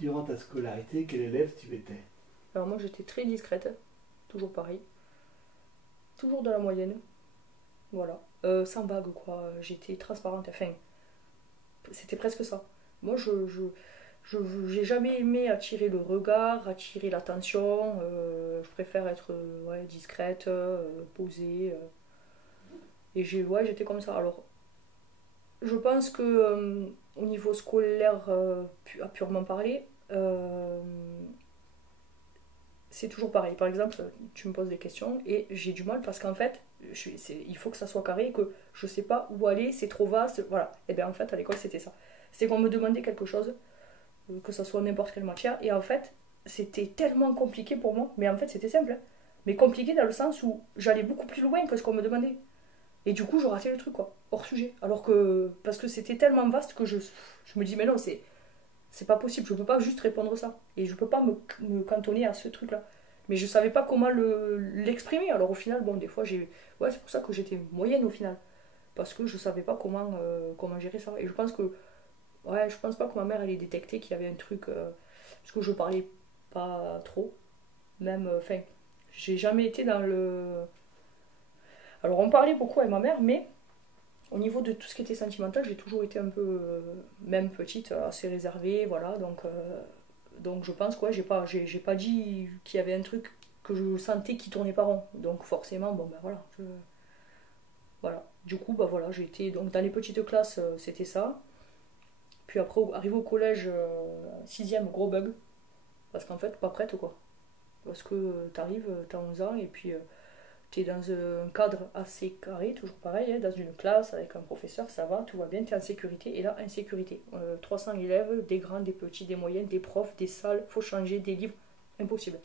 Durant ta scolarité, quel élève tu étais? Alors moi j'étais très discrète, toujours pareil, toujours dans la moyenne, voilà. Sans bague quoi, j'étais transparente, enfin, c'était presque ça. Moi j'ai jamais aimé attirer le regard, attirer l'attention, je préfère être ouais, discrète, posée, et ouais, j'étais comme ça. Alors je pense que au niveau scolaire, à purement parler, c'est toujours pareil. Par exemple, tu me poses des questions et j'ai du mal parce qu'en fait, il faut que ça soit carré, que je sais pas où aller, c'est trop vaste, voilà. Et bien en fait, à l'école, c'était ça. C'était qu'on me demandait quelque chose, que ça soit n'importe quelle matière, et en fait, c'était tellement compliqué pour moi, mais en fait, c'était simple, hein. Mais compliqué dans le sens où j'allais beaucoup plus loin que ce qu'on me demandait. Et du coup, je ratais le truc, quoi, hors sujet. Alors que, parce que c'était tellement vaste que je me dis, mais non, c'est pas possible, je peux pas juste répondre ça. Et je peux pas me cantonner à ce truc-là. Mais je savais pas comment l'exprimer. Alors au final, bon, des fois, ouais, c'est pour ça que j'étais moyenne au final. Parce que je savais pas comment gérer ça. Et je pense que, ouais, je pense pas que ma mère, elle ait détecté qu'il y avait un truc. Parce que je parlais pas trop. Même, enfin, j'ai jamais été dans le. Alors on parlait beaucoup avec ma mère, mais au niveau de tout ce qui était sentimental, j'ai toujours été un peu, même petite, assez réservée, voilà. Donc je pense que ouais, j'ai pas dit qu'il y avait un truc que je sentais qui tournait pas rond. Donc forcément, bon ben voilà. Voilà. Du coup, bah voilà, j'ai été. Donc dans les petites classes, c'était ça. Puis après, arrivé au collège, 6ème, gros bug. Parce qu'en fait, pas prête quoi. Parce que t'arrives, t'as 11 ans et puis tu es dans un cadre assez carré, toujours pareil, hein, dans une classe avec un professeur, ça va, tout va bien, tu es en sécurité. Et là, insécurité. 300 élèves, des grands, des petits, des moyennes, des profs, des salles, faut changer, des livres, impossible.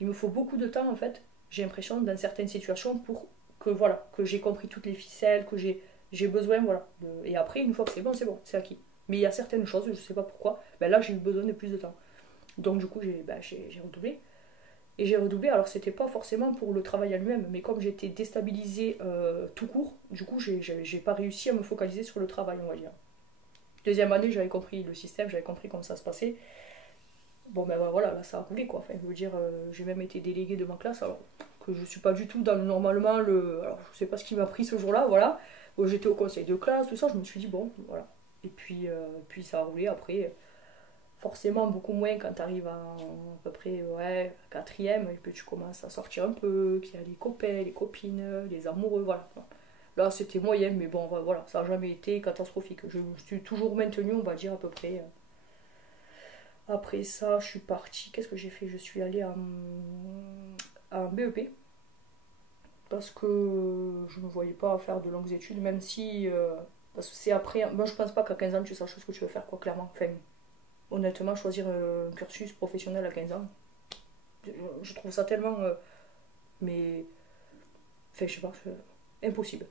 Il me faut beaucoup de temps en fait, j'ai l'impression, dans certaines situations, pour que voilà, que j'ai compris toutes les ficelles, que j'ai besoin, voilà. Et après, une fois que c'est bon, c'est acquis. Mais il y a certaines choses, je sais pas pourquoi, ben là j'ai eu besoin de plus de temps. Donc du coup, j'ai redoublé. Et j'ai redoublé, alors c'était pas forcément pour le travail à lui-même, mais comme j'étais déstabilisée tout court, du coup j'ai pas réussi à me focaliser sur le travail, on va dire. Deuxième année, j'avais compris le système, j'avais compris comment ça se passait. Bon ben voilà, là ça a roulé quoi. Enfin, je veux dire, j'ai même été déléguée de ma classe, alors que je suis pas du tout dans normalement le. Alors je sais pas ce qui m'a pris ce jour-là, voilà. Bon, j'étais au conseil de classe, tout ça, je me suis dit bon, voilà. Et puis ça a roulé après. Forcément beaucoup moins quand tu arrives à peu près ouais, quatrième et puis tu commences à sortir un peu, qu'il y a les copains, les copines, les amoureux, voilà. Là c'était moyen, mais bon voilà, ça n'a jamais été catastrophique. Je me suis toujours maintenue, on va dire à peu près. Après ça, je suis partie, qu'est-ce que j'ai fait? Je suis allée à un BEP parce que je ne me voyais pas faire de longues études, même si. Parce que c'est après. Moi je pense pas qu'à 15 ans tu saches ce que tu veux faire, quoi, clairement. Enfin, honnêtement, choisir un cursus professionnel à 15 ans, je trouve ça tellement. Mais. Enfin, je sais pas, impossible.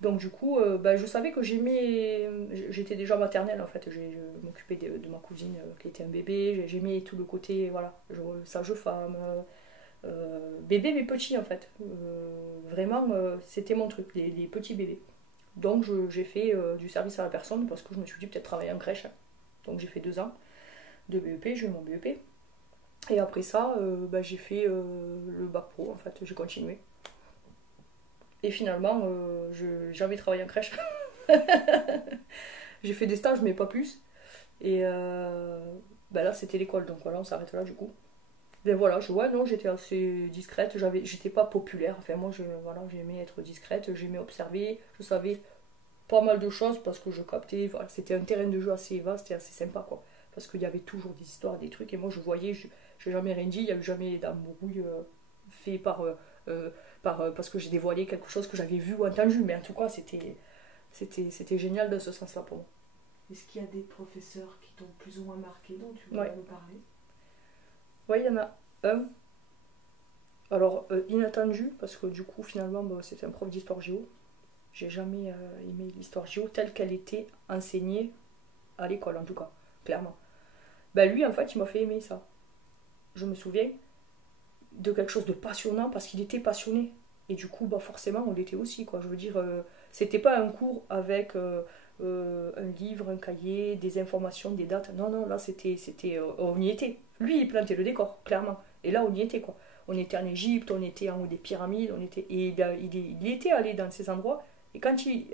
Donc, du coup, je savais que j'aimais. J'étais déjà maternelle en fait. Je m'occupais de ma cousine qui était un bébé. J'aimais tout le côté, voilà, sage-femme. Bébé, mais petit en fait. Vraiment, c'était mon truc, les petits bébés. Donc, j'ai fait du service à la personne parce que je me suis dit peut-être travailler en crèche. Donc, j'ai fait 2 ans de BEP, j'ai eu mon BEP. Et après ça, j'ai fait le bac pro, en fait, j'ai continué. Et finalement, j'ai jamais travaillé en crèche. J'ai fait des stages, mais pas plus. Et là, c'était l'école, donc voilà, on s'arrête là du coup. Mais voilà, ouais, non, j'étais assez discrète, j'étais pas populaire. Enfin, moi, voilà, j'aimais être discrète, j'aimais observer, je savais pas mal de choses parce que je captais. Voilà, c'était un terrain de jeu assez vaste et assez sympa, quoi. Parce qu'il y avait toujours des histoires, des trucs, et moi je voyais, je n'ai jamais rien dit, il n'y a eu jamais d'embrouille fait parce que j'ai dévoilé quelque chose que j'avais vu ou entendu, mais en tout cas c'était génial de ce sens-là pour moi. Est-ce qu'il y a des professeurs qui t'ont plus ou moins marqué dont tu Ouais. voudrais nous parler? Oui, il y en a un. Alors, inattendu, parce que du coup, finalement, c'était un prof d'histoire géo. J'ai jamais aimé l'histoire géo telle qu'elle était enseignée à l'école, en tout cas, clairement. Lui, en fait, il m'a fait aimer ça. Je me souviens de quelque chose de passionnant parce qu'il était passionné. Et du coup, forcément, on l'était aussi, quoi. Je veux dire, c'était pas un cours avec un livre, un cahier, des informations, des dates. Non, non, là on y était. Lui, il plantait le décor, clairement. Et là, on y était, quoi. On était en Égypte, on était en haut des pyramides, et il y était allé dans ces endroits. Et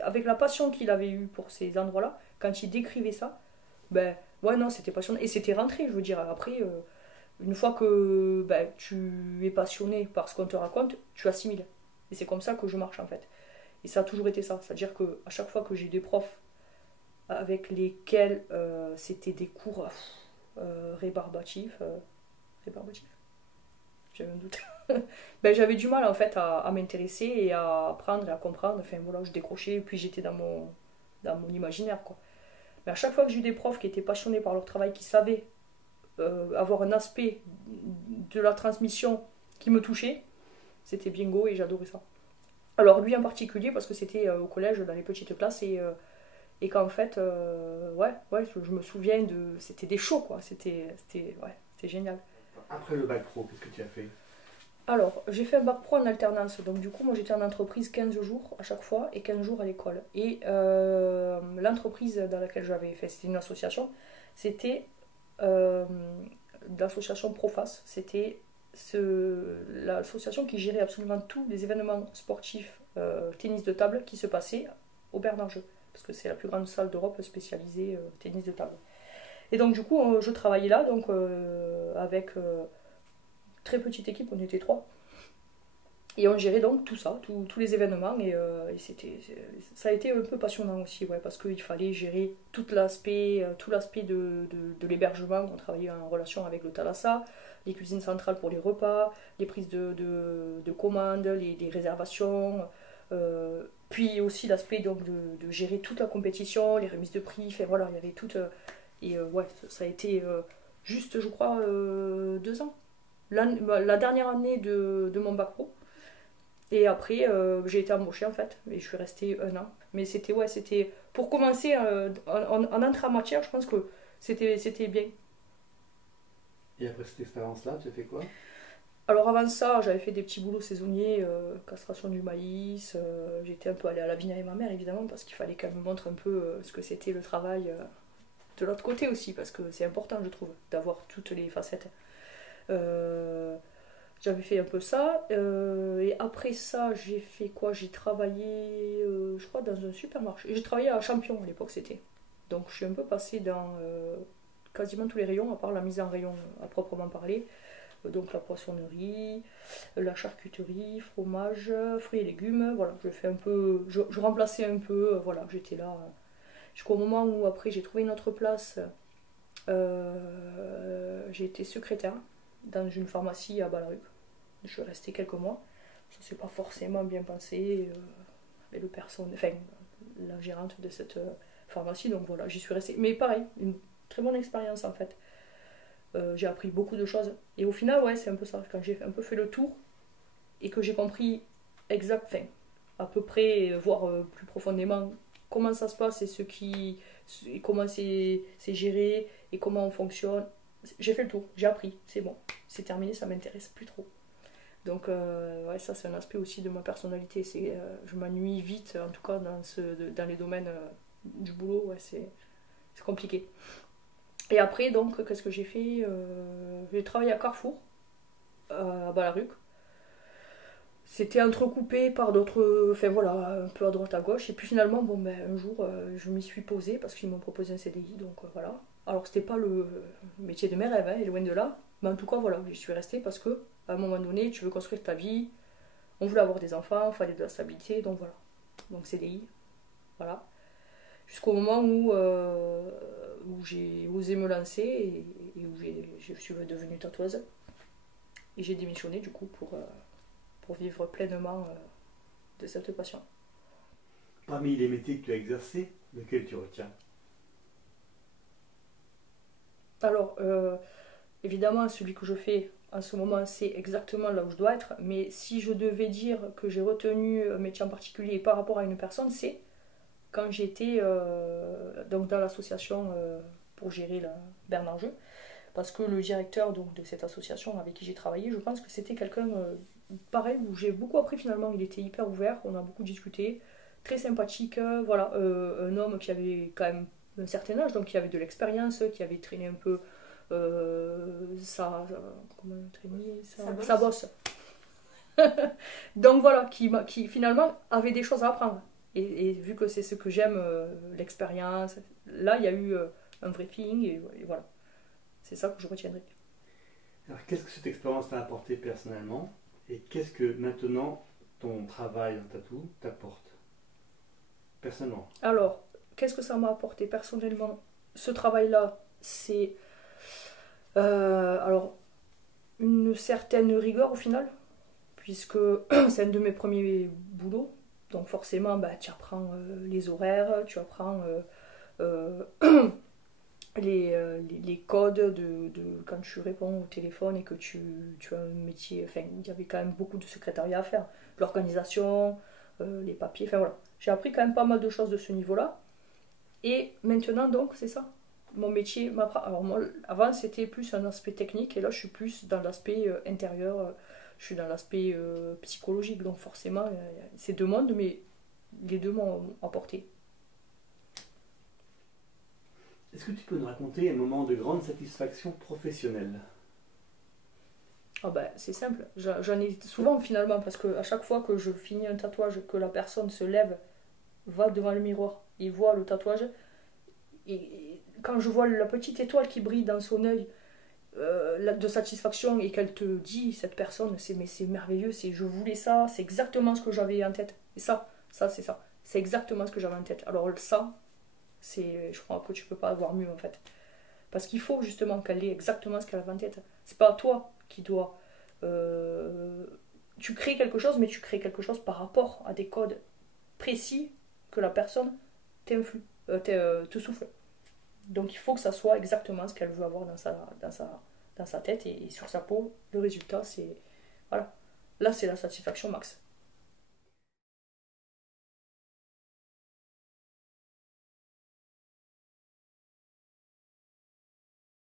avec la passion qu'il avait eue pour ces endroits-là, quand il décrivait ça, ben, ouais, non, c'était passionnant. Et c'était rentré, je veux dire. Après, une fois que ben, tu es passionné par ce qu'on te raconte, tu assimiles. Et c'est comme ça que je marche, en fait. Et ça a toujours été ça. C'est-à-dire qu'à chaque fois que j'ai des profs avec lesquels c'était des cours rébarbatifs, rébarbatifs, j'avais un doute. Ben, j'avais du mal en fait à m'intéresser et à apprendre et à comprendre. Enfin voilà, je décrochais et puis j'étais dans mon imaginaire, quoi. Mais à chaque fois que j'ai eu des profs qui étaient passionnés par leur travail, qui savaient avoir un aspect de la transmission qui me touchait, c'était bingo et j'adorais ça. Alors lui en particulier parce que c'était au collège dans les petites classes et qu'en fait ouais je me souviens c'était des shows, quoi, c'était génial. Après le bac pro, qu'est-ce que tu as fait? Alors, j'ai fait un bac pro en alternance, donc du coup, moi j'étais en entreprise 15 jours à chaque fois et 15 jours à l'école. Et l'entreprise dans laquelle j'avais fait, c'était une association, c'était l'association Profas, c'était l'association qui gérait absolument tous les événements sportifs tennis de table qui se passaient au Bernard-Jeu, parce que c'est la plus grande salle d'Europe spécialisée tennis de table. Et donc du coup, je travaillais là, donc avec très petite équipe, on était 3. Et on gérait donc tout ça, tous les événements, et ça a été un peu passionnant aussi, ouais, parce qu'il fallait gérer tout l'aspect de l'hébergement. On travaillait en relation avec le Thalassa, les cuisines centrales pour les repas, les prises de commandes, les réservations, puis aussi l'aspect donc de gérer toute la compétition, les remises de prix, enfin voilà, il y avait tout. Ouais, ça a été juste, je crois, 2 ans. La dernière année de mon bac pro. Et après, j'ai été embauchée en fait, et je suis restée 1 an. Mais c'était pour commencer en entrée en matière, je pense que c'était bien. Et après cette expérience-là, tu as fait quoi? Alors avant ça, j'avais fait des petits boulots saisonniers, castration du maïs. J'étais un peu allée à la vigne avec ma mère évidemment, parce qu'il fallait qu'elle me montre un peu ce que c'était le travail de l'autre côté aussi, parce que c'est important, je trouve, d'avoir toutes les facettes. J'avais fait un peu ça, et après ça, j'ai fait quoi? J'ai travaillé, je crois, dans un supermarché. J'ai travaillé à Champion à l'époque, c'était. Donc je suis un peu passée dans quasiment tous les rayons, à part la mise en rayon à proprement parler. Donc la poissonnerie, la charcuterie, fromage, fruits et légumes. Voilà, je fais un peu, je remplaçais un peu, voilà, j'étais là jusqu'au moment où après j'ai trouvé une autre place. J'ai été secrétaire dans une pharmacie à Balaruc. Je suis restée quelques mois. Ça s'est pas forcément bien passé avec la gérante de cette pharmacie. Donc voilà, j'y suis restée. Mais pareil, une très bonne expérience en fait. J'ai appris beaucoup de choses. Et au final, ouais, c'est un peu ça. Quand j'ai un peu fait le tour et que j'ai compris à peu près, voire plus profondément, comment ça se passe et comment c'est géré et comment on fonctionne. J'ai fait le tour, j'ai appris, c'est bon, c'est terminé, ça m'intéresse plus trop. Donc ouais, ça c'est un aspect aussi de ma personnalité. Je m'ennuie vite, en tout cas dans les domaines du boulot, ouais, c'est compliqué. Et après, donc, qu'est-ce que j'ai fait? J'ai travaillé à Carrefour, à Balaruc. C'était entrecoupé par d'autres, enfin voilà, un peu à droite à gauche. Et puis finalement, bon, ben, un jour, je m'y suis posée parce qu'ils m'ont proposé un CDI, donc voilà. Alors c'était pas le métier de mes rêves, hein, loin de là. Mais en tout cas, voilà, j'y suis restée parce que à un moment donné, tu veux construire ta vie. On voulait avoir des enfants, il fallait de la stabilité, donc voilà. Donc CDI, voilà. Jusqu'au moment où j'ai osé me lancer et où je suis devenue tatoueuse. Et j'ai démissionné du coup pour vivre pleinement de cette passion. Parmi les métiers que tu as exercés, lequel tu retiens? Alors, évidemment, celui que je fais en ce moment, c'est exactement là où je dois être. Mais si je devais dire que j'ai retenu un métier en particulier par rapport à une personne, c'est quand j'étais donc dans l'association pour gérer la Bernard-Jeu. Parce que le directeur donc, de cette association avec qui j'ai travaillé, je pense que c'était quelqu'un pareil où j'ai beaucoup appris finalement. Il était hyper ouvert, on a beaucoup discuté. très sympathique, voilà, un homme qui avait quand même un certain âge, donc qui avait de l'expérience, qui avait traîné un peu comment traîner, sa bosse. Donc voilà, qui finalement avait des choses à apprendre. Et vu que c'est ce que j'aime, l'expérience, là il y a eu un vrai feeling, et voilà. C'est ça que je retiendrai. Alors, qu'est-ce que cette expérience t'a apporté personnellement et qu'est-ce que maintenant ton travail en tatou t'apporte personnellement? Alors, qu'est-ce que ça m'a apporté personnellement? Ce travail-là, c'est alors une certaine rigueur au final, puisque c'est un de mes premiers boulots. Donc forcément, bah, tu apprends les horaires, tu apprends euh, les codes quand tu réponds au téléphone et que tu as un métier. Enfin, il y avait quand même beaucoup de secrétariat à faire. L'organisation, les papiers, enfin voilà. J'ai appris quand même pas mal de choses de ce niveau-là. Et maintenant, donc, c'est ça. Mon métier m'apprend. Alors, moi, avant, c'était plus un aspect technique, et là, je suis plus dans l'aspect intérieur, je suis dans l'aspect psychologique. Donc, forcément, c'est deux mondes, mais les deux m'ont apporté. Est-ce que tu peux nous raconter un moment de grande satisfaction professionnelle? Ah ben, c'est simple. J'en ai souvent finalement, parce que à chaque fois que je finis un tatouage, que la personne se lève, va devant le miroir et voit le tatouage, et quand je vois la petite étoile qui brille dans son œil de satisfaction, et qu'elle te dit, cette personne, mais c'est merveilleux, je voulais ça, c'est exactement ce que j'avais en tête. Et c'est ça. C'est exactement ce que j'avais en tête. Alors ça, je crois que tu peux pas avoir mieux en fait. Parce qu'il faut justement qu'elle ait exactement ce qu'elle avait en tête. C'est pas toi qui dois... tu crées quelque chose, mais tu crées quelque chose par rapport à des codes précis que la personne te souffle. Donc il faut que ça soit exactement ce qu'elle veut avoir dans sa tête et sur sa peau. Le résultat, c'est... Voilà. Là, c'est la satisfaction max.